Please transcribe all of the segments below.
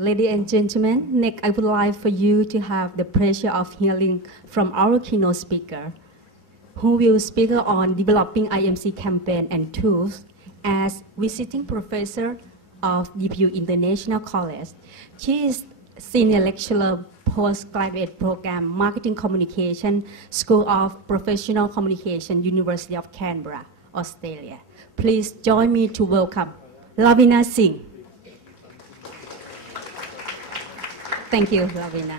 Ladies and gentlemen, next I would like for you to have the pleasure of hearing from our keynote speaker, who will speak on developing IMC campaign and tools as visiting professor of DPU International College. She is senior lecturer postgraduate program Marketing Communication, School of Professional Communication, University of Canberra, Australia. Please join me to welcome Lavina Singh. Thank you, Lavina.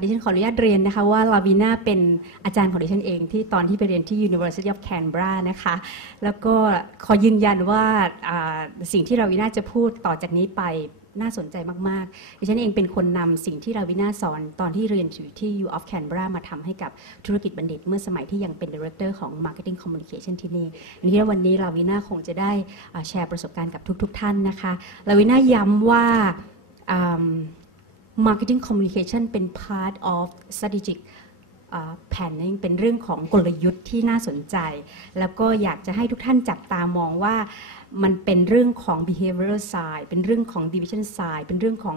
ดิฉันขออนุญาตเรียนนะคะว่าลาวีนาเป็นอาจารย์ของดิฉันเองที่ตอนที่ไปเรียนที่ University of Canberra นะคะแล้วก็ขอยืนยันว่าสิ่งที่ลาวีนาจะพูดต่อจากนี้ไปน่าสนใจมากๆดิฉันเองเป็นคนนำสิ่งที่ลาวีนาสอนตอนที่เรียนอยู่ที่ U of Canberra มาทำให้กับธุรกิจบัณฑิตเมื่อสมัยที่ยังเป็น Director ของ Marketing Communication ที่นี่วันนี้ลาวีนาคงจะได้แชร์ประสบการณ์กับทุกท่านนะคะลาวีนาย้ำว่าMarketing Communication เป็น part of strategic planning เป็นเรื่องของกลยุทธ์ที่น่าสนใจแล้วก็อยากจะให้ทุกท่านจับตามองว่ามันเป็นเรื่องของ behavioral side เป็นเรื่องของ division side เป็นเรื่องของ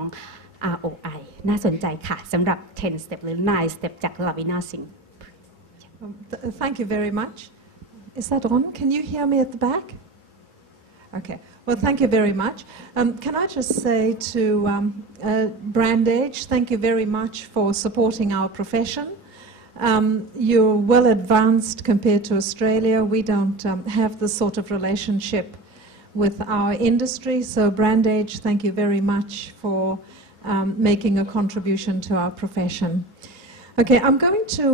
ROI น่าสนใจค่ะสำหรับ 10 step หรือ 9 step จาก Lavina Singh. Thank you very much. Is that on? Can you hear me at the back? Okay. Well, thank you very much. Can I just say to BrandAge, thank you very much for supporting our profession. You're well advanced compared to Australia. We don't have this sort of relationship with our industry. So BrandAge, thank you very much for making a contribution to our profession. Okay, I'm going to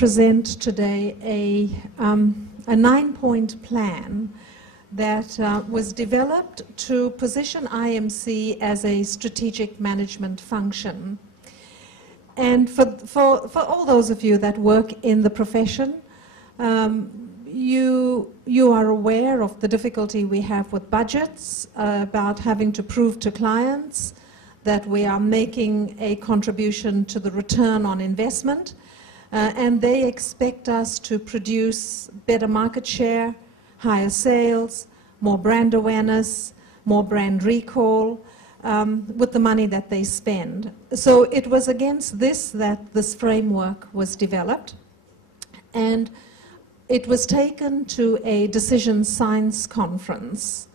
present today a 9-point plan that was developed to position IMC as a strategic management function. And for all those of you that work in the profession, you are aware of the difficulty we have with budgets, about having to prove to clients that we are making a contribution to the return on investment, and they expect us to produce better market share, higher sales, more brand awareness, more brand recall with the money that they spend. So it was against this that this framework was developed, and it was taken to a decision science conference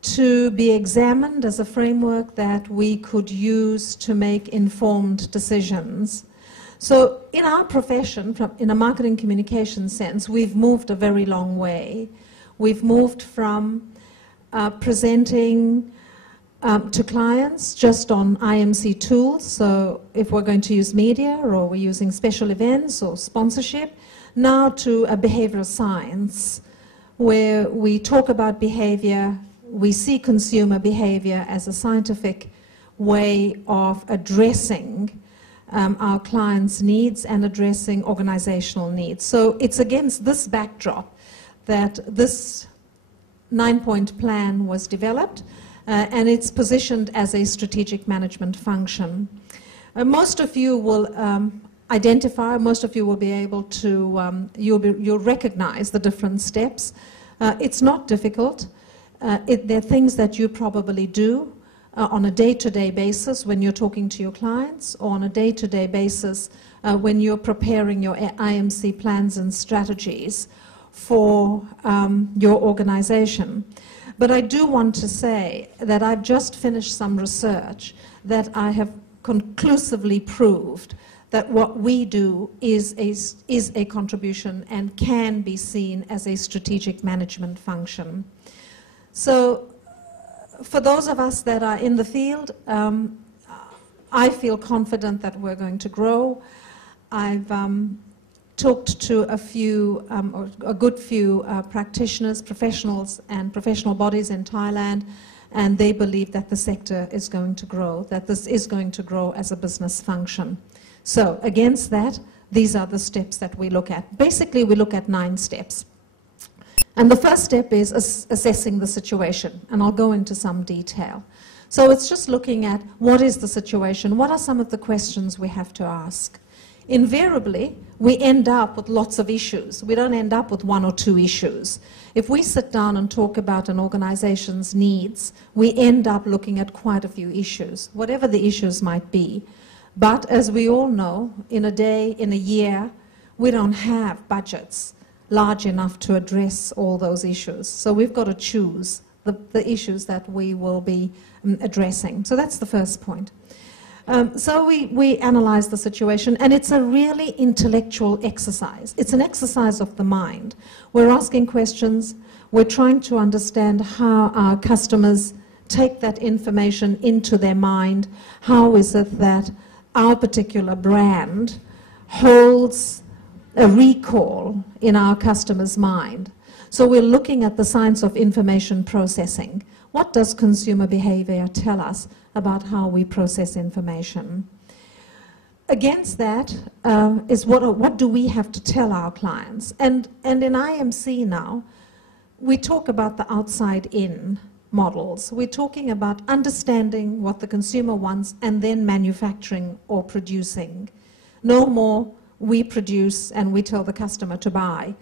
to be examined as a framework that we could use to make informed decisions. So in our profession, in a marketing communication sense, we've moved a very long way. We've moved from presenting to clients just on IMC tools, so if we're going to use media or we're using special events or sponsorship, now to a behavioral science where we talk about behavior, we see consumer behavior as a scientific way of addressing our clients' needs and addressing organizational needs. So it's against this backdrop that this 9-point plan was developed, and it's positioned as a strategic management function. Most of you will identify, most of you will be able to, you'll recognize the different steps. It's not difficult. They're things that you probably do on a day-to-day basis when you're talking to your clients, or on a day-to-day basis when you're preparing your IMC plans and strategies for your organization. But I do want to say that I've just finished some research that I have conclusively proved that what we do is a contribution and can be seen as a strategic management function. So for those of us that are in the field, I feel confident that we're going to grow. I've talked to a good few practitioners, professionals, and professional bodies in Thailand, and they believe that the sector is going to grow, that this is going to grow as a business function. So against that, these are the steps that we look at. Basically, we look at 9 steps. And the first step is assessing the situation, and I'll go into some detail. So it's just looking at what is the situation, what are some of the questions we have to ask. invariably we end up with lots of issues. We don't end up with one or two issues. If we sit down and talk about an organization's needs, we end up looking at quite a few issues, whatever the issues might be. But as we all know, in a day, in a year, we don't have budgets large enough to address all those issues. So we've got to choose the issues that we will be addressing. So that's the first point. So we analyze the situation, and it's a really intellectual exercise. It's an exercise of the mind. We're asking questions. We're trying to understand how our customers take that information into their mind. How is it that our particular brand holds a recall in our customer's mind? So we're looking at the science of information processing. What does consumer behavior tell us about how we process information? Against that is what do we have to tell our clients? And in IMC now, we talk about the outside-in models. We're talking about understanding what the consumer wants and then manufacturing or producing. No more we produce and we tell the customer to buy.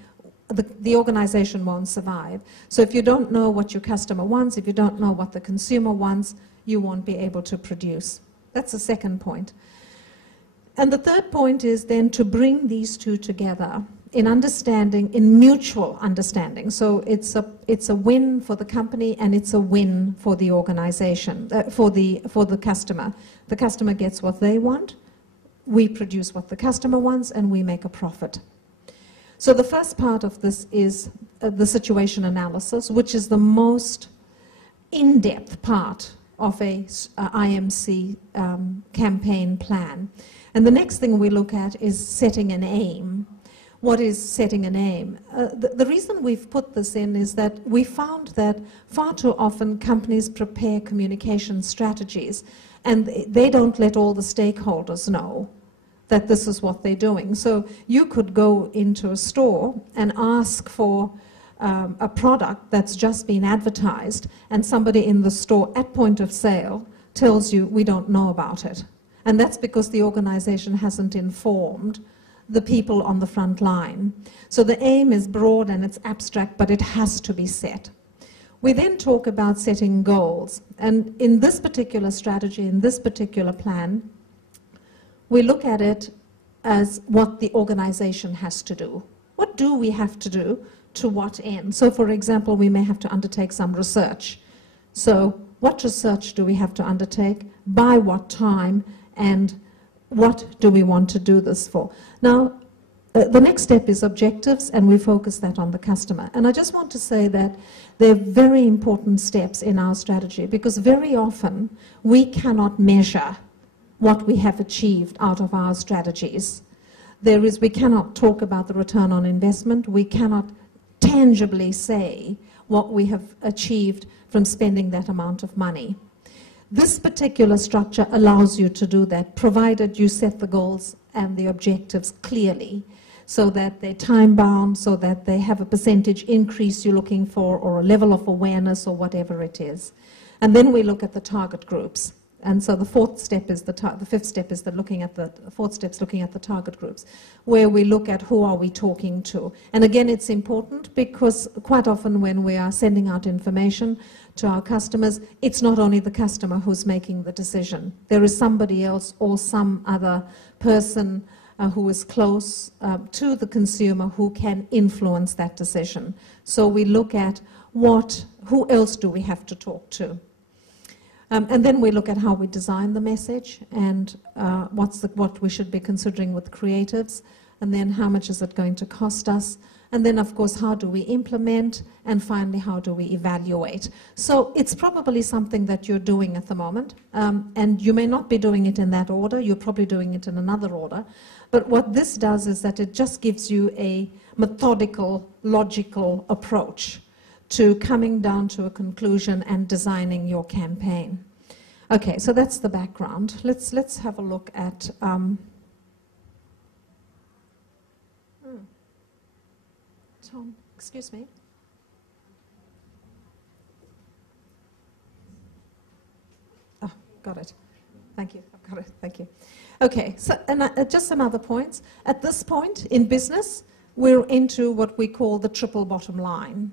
The organization won't survive. So if you don't know what your customer wants, if you don't know what the consumer wants, you won't be able to produce. That's the second point. And the third point is then to bring these two together in understanding, in mutual understanding. So it's a win for the company and it's a win for the organization, for the customer. The customer gets what they want, we produce what the customer wants, and we make a profit. So the first part of this is the situation analysis, which is the most in-depth part of a IMC campaign plan. And the next thing we look at is setting an aim. What is setting an aim? The reason we've put this in is that we found that far too often companies prepare communication strategies and they don't let all the stakeholders know that this is what they're doing. So you could go into a store and ask for a product that's just been advertised, and somebody in the store at point of sale tells you, we don't know about it. And that's because the organization hasn't informed the people on the front line. So the aim is broad and it's abstract, but it has to be set. We then talk about setting goals. And in this particular strategy, in this particular plan, we look at it as what the organization has to do. What do we have to do to what end? So for example, we may have to undertake some research. So what research do we have to undertake? By what time? And what do we want to do this for? Now, the next step is objectives, and we focus that on the customer. And I just want to say that they're very important steps in our strategy, because very often we cannot measure what we have achieved out of our strategies. We cannot talk about the return on investment. We cannot tangibly say what we have achieved from spending that amount of money. This particular structure allows you to do that, provided you set the goals and the objectives clearly, so that they're time-bound, so that they have a percentage increase you're looking for, or a level of awareness, or whatever it is. And then we look at the target groups. And so the fourth step is the fifth step is looking at the target groups, where we look at who are we talking to. And again, it's important because quite often when we are sending out information to our customers, it's not only the customer who's making the decision. There is somebody else or some other person who is close to the consumer who can influence that decision. So we look at who else do we have to talk to. And then we look at how we design the message and what we should be considering with creatives, and then how much is it going to cost us, and then of course how do we implement, and finally how do we evaluate. So it's probably something that you're doing at the moment, and you may not be doing it in that order, you're probably doing it in another order, but what this does is that it just gives you a methodical, logical approach to coming down to a conclusion and designing your campaign. Okay, so that's the background. Let's have a look at Tom, excuse me. Oh, got it. Thank you. I've got it. Thank you. Okay, so just some other points. At this point in business, we're into what we call the triple bottom line.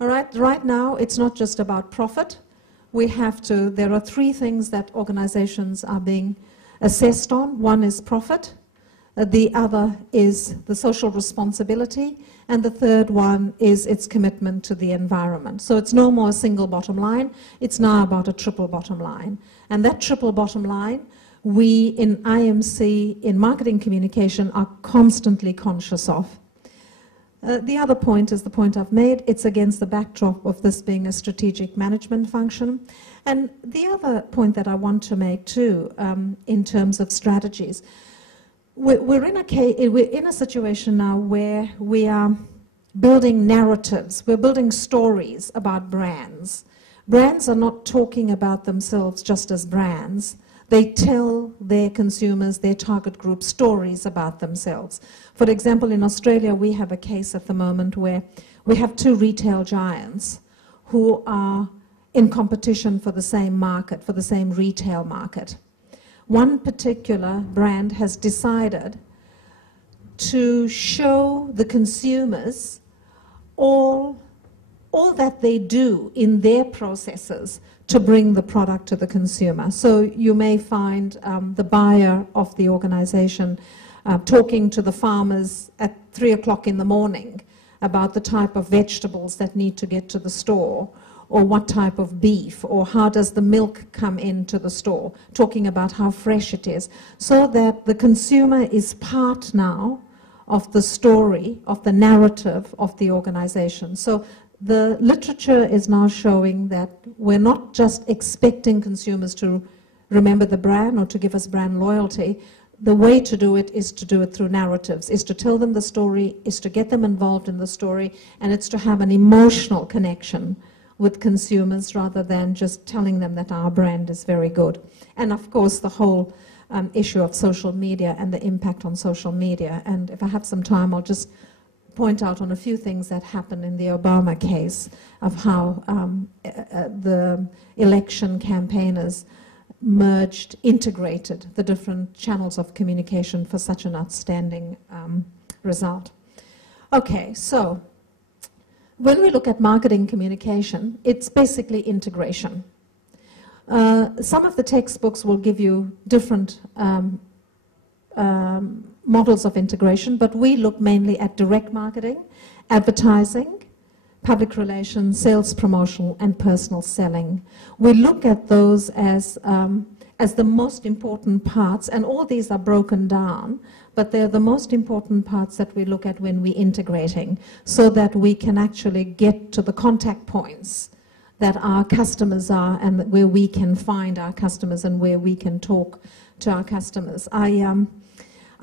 All right, right now, it's not just about profit. There are three things that organizations are being assessed on. One is profit, the other is the social responsibility, and the third one is its commitment to the environment. So it's no more a single bottom line, it's now about a triple bottom line. And that triple bottom line, we in IMC, in marketing communication, are constantly conscious of. The other point is the point I've made. It's against the backdrop of this being a strategic management function. And the other point that I want to make too, in terms of strategies, we're in a situation now where we are building narratives. We're building stories about brands. Brands are not talking about themselves just as brands. They tell their consumers, their target group, stories about themselves. For example, in Australia, we have a case at the moment where we have two retail giants who are in competition for the same market, for the same retail market. One particular brand has decided to show the consumers all that they do in their processes to bring the product to the consumer. So you may find the buyer of the organization talking to the farmers at 3 o'clock in the morning about the type of vegetables that need to get to the store, or what type of beef, or how does the milk come into the store, talking about how fresh it is, so that the consumer is part now of the story, of the narrative of the organization. So the literature is now showing that we're not just expecting consumers to remember the brand or to give us brand loyalty. The way to do it is to do it through narratives, is to tell them the story, is to get them involved in the story, and it's to have an emotional connection with consumers rather than just telling them that our brand is very good. And of course, the whole issue of social media and the impact on social media. And if I have some time, I'll just point out on a few things that happened in the Obama case of how the election campaigners merged, integrated the different channels of communication for such an outstanding result. Okay, so when we look at marketing communication, it's basically integration. Some of the textbooks will give you different models of integration, but we look mainly at direct marketing, advertising, public relations, sales promotion, and personal selling. We look at those as the most important parts, and all these are broken down, but they're the most important parts that we look at when we're integrating, so that we can actually get to the contact points that our customers are, and where we can find our customers and where we can talk to our customers.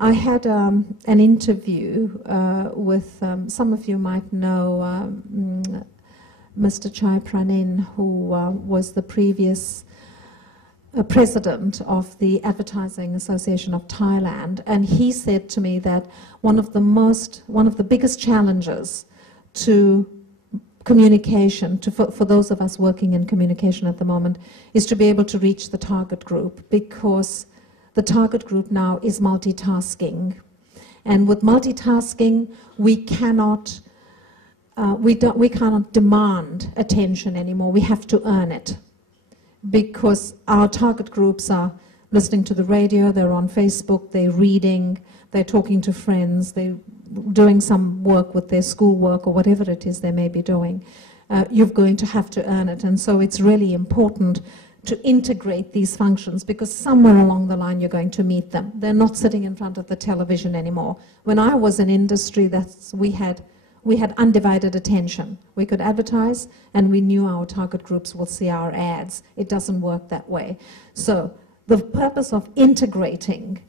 I had an interview with, some of you might know Mr. Chai Pranin, who was the previous president of the Advertising Association of Thailand, and he said to me that one of the biggest challenges to communication, for those of us working in communication at the moment, is to be able to reach the target group, because the target group now is multitasking. And with multitasking, we cannot demand attention anymore. We have to earn it, because our target groups are listening to the radio, they're on Facebook, they're reading, they're talking to friends, they're doing some work with their schoolwork or whatever it is they may be doing. You're going to have to earn it. And so it's really important to integrate these functions, because somewhere along the line you're going to meet them. They're not sitting in front of the television anymore. When I was in industry, we had undivided attention. We could advertise, and we knew our target groups will see our ads. It doesn't work that way. So the purpose of integrating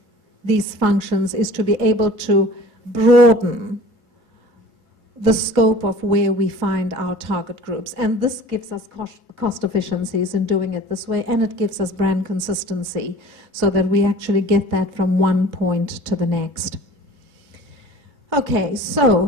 these functions is to be able to broaden the scope of where we find our target groups. And this gives us cost efficiencies in doing it this way, and it gives us brand consistency, so that we actually get that from one point to the next. Okay, so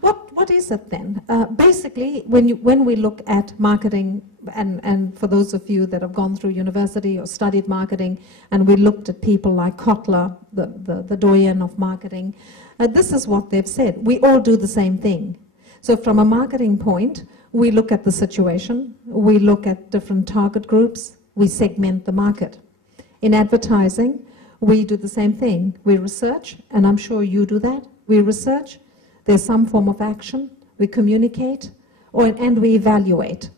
what is it then? Basically, when we look at marketing, and for those of you that have gone through university or studied marketing, and we looked at people like Kotler, the doyen of marketing, this is what they've said. We all do the same thing. So from a marketing point, we look at the situation, we look at different target groups, we segment the market. In advertising, we do the same thing. We research, and I'm sure you do that. We research, there's some form of action, we communicate, and we evaluate.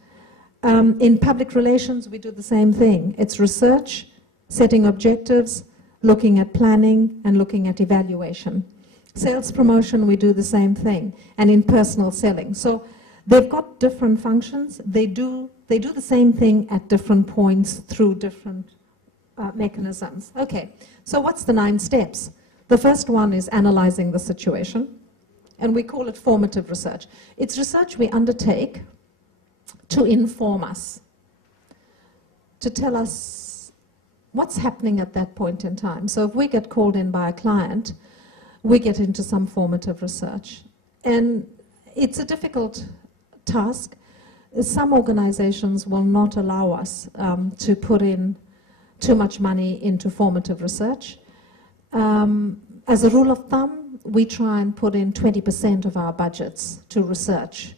In public relations, we do the same thing. It's research, setting objectives, looking at planning, and looking at evaluation. Sales promotion, we do the same thing, and in personal selling. So they've got different functions. They do the same thing at different points through different mechanisms. Okay, so what's the 9 steps? The first one is analyzing the situation, and we call it formative research. It's research we undertake to inform us, to tell us what's happening at that point in time. So if we get called in by a client, we get into some formative research. And it's a difficult task. Some organizations will not allow us to put in too much money into formative research. As a rule of thumb, we try and put in 20% of our budgets to research.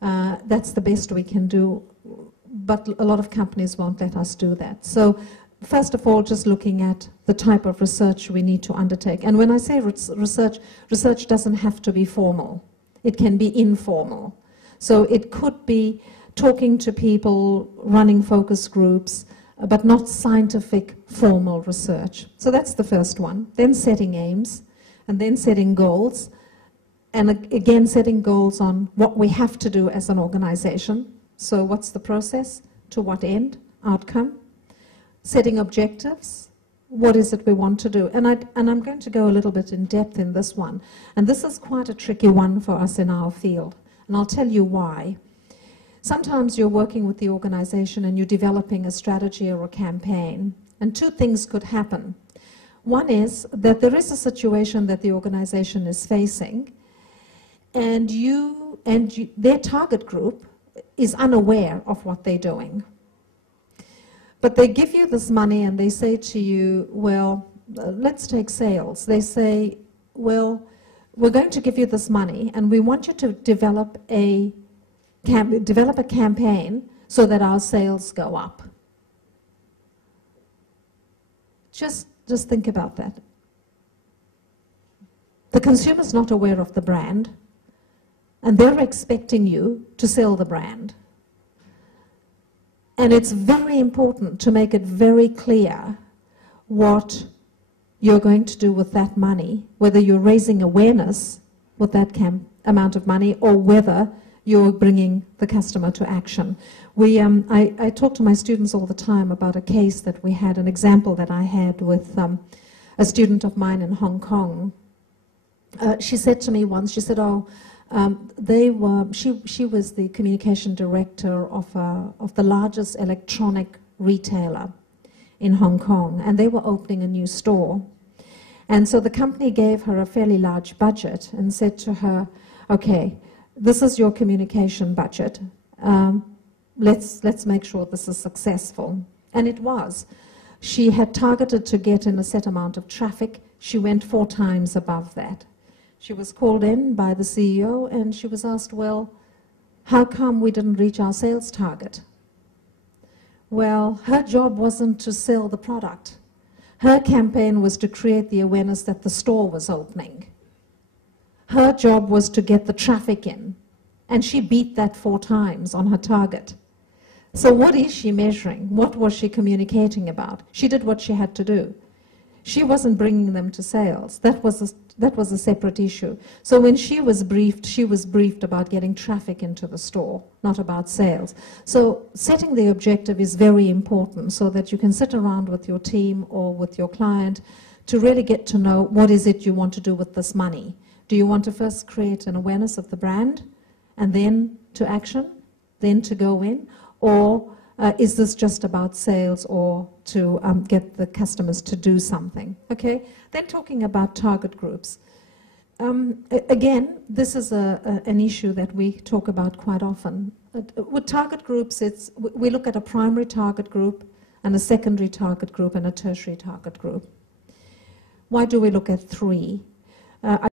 That's the best we can do, but a lot of companies won't let us do that. So first of all, just looking at the type of research we need to undertake. And when I say research, research doesn't have to be formal. It can be informal. So it could be talking to people, running focus groups, but not scientific formal research. So that's the first one. Then setting aims, and then setting goals, and again setting goals on what we have to do as an organization. So what's the process? To what end? Outcome. Setting objectives. What is it we want to do? And I'm going to go a little bit in depth in this one. And this is quite a tricky one for us in our field. And I'll tell you why. Sometimes you're working with the organization and you're developing a strategy or a campaign, and 2 things could happen. One is that there is a situation that the organization is facing, and their target group is unaware of what they're doing. But they give you this money and they say to you, well, let's take sales. They say, well, we're going to give you this money and we want you to develop a campaign so that our sales go up. Just think about that. The consumer's not aware of the brand, and they're expecting you to sell the brand. And it's very important to make it very clear what you're going to do with that money, whether you're raising awareness with that amount of money or whether you're bringing the customer to action. I talk to my students all the time about a case that we had, an example that I had with a student of mine in Hong Kong. She said to me once, she said, she was the communication director of the largest electronic retailer in Hong Kong, and they were opening a new store. And so the company gave her a fairly large budget and said to her, okay, this is your communication budget. Let's make sure this is successful. And it was. She had targeted to get in a set amount of traffic. She went 4 times above that. She was called in by the CEO and she was asked, well, how come we didn't reach our sales target? Well, her job wasn't to sell the product. Her campaign was to create the awareness that the store was opening. Her job was to get the traffic in, and she beat that 4 times on her target. So what is she measuring? What was she communicating about? She did what she had to do. She wasn't bringing them to sales. That was a separate issue. So when she was briefed about getting traffic into the store, not about sales. So setting the objective is very important so that you can sit around with your team or with your client to really get to know what is it you want to do with this money. Do you want to first create an awareness of the brand and then to action, then to go in? Or is this just about sales or to get the customers to do something? Okay. Then talking about target groups. Again, this is an issue that we talk about quite often. With target groups, we look at a primary target group and a secondary target group and a tertiary target group. Why do we look at three?